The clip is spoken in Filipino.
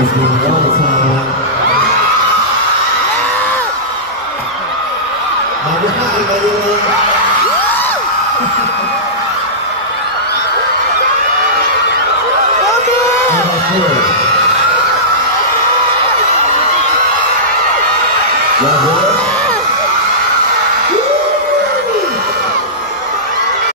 It's been a long time. Mabuhay kayo na. Love